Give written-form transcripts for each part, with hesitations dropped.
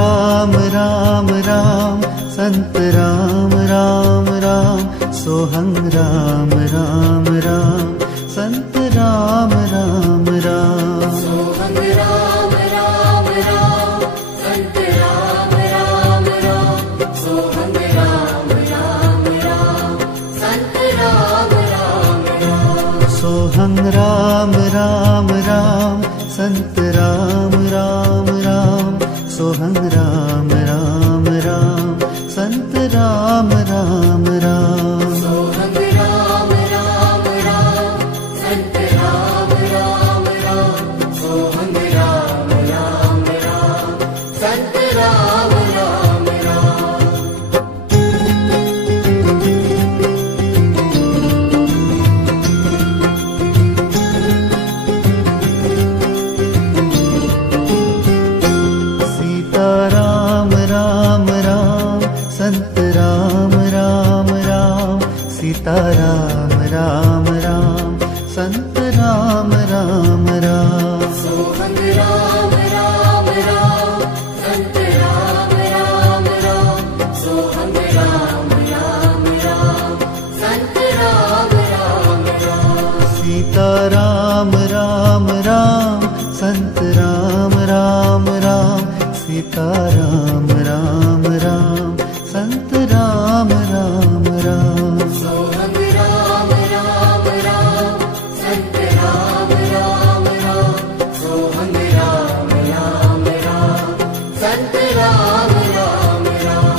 राम राम राम, संत राम राम राम, सोहंग राम राम राम, संत राम राम राम। सोहंग राम राम राम, संत राम राम राम, सोहंग राम राम राम, संत राम राम राम। सोहंग राम राम राम, संत राम राम राम, सोहंग राम राम राम, संत राम राम राम। सोहंग राम राम राम, संत राम राम राम, सोहंग राम राम राम, संत राम राम राम। सीता राम राम राम, संत राम राम राम, सीता राम राम राम, संत राम राम राम। सोहंग राम राम राम, संत राम राम राम, सोहंग राम राम राम, संत राम राम राम। सीता राम राम राम, संत राम राम राम, सीता राम राम राम, संत राम राम राम। सोहंग राम राम राम, संत राम राम राम, सोहंग राम राम राम, संत राम राम राम।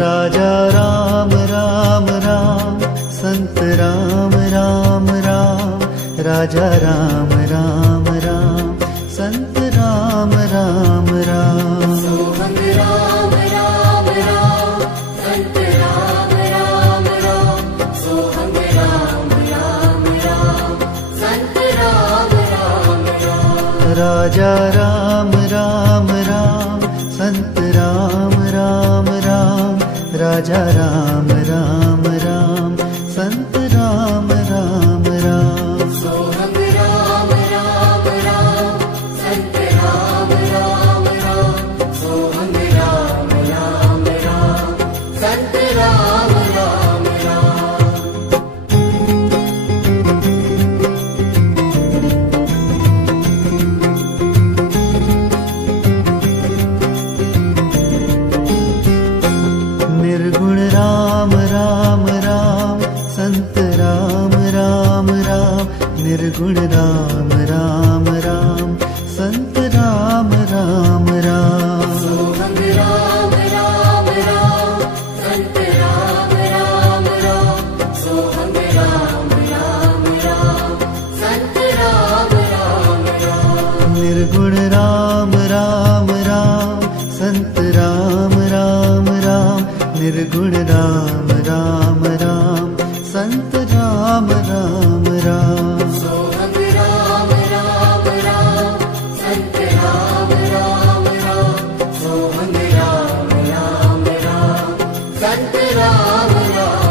राजा राम राम राम, संत राम राम राम, राजा राम राम राम, संत राम राम राम। सोहंग राम राम राम, संत राम राम राम, सोहंग राम राम राम, संत राम राम राम। राजा राम राम राम, संत राम राम राम, राजा राम राम राम, संत राम राम राम। सोहंग राम राम राम, संत राम राम राम, सोहंग राम राम राम, संत राम राम राम। निर्गुण राम राम राम, संत राम राम राम, निर्गुण राम राम राम, संत राम राम राम। सोहंग राम राम राम, संत राम राम राम, सोहंग राम राम राम, संत राम राम राम। निर्गुण राम राम राम, संत राम राम राम, निर्गुण राम राम राम, संत राम राम राम। सोहंग राम राम राम, संत राम राम राम, सोहंग राम राम राम, संत राम राम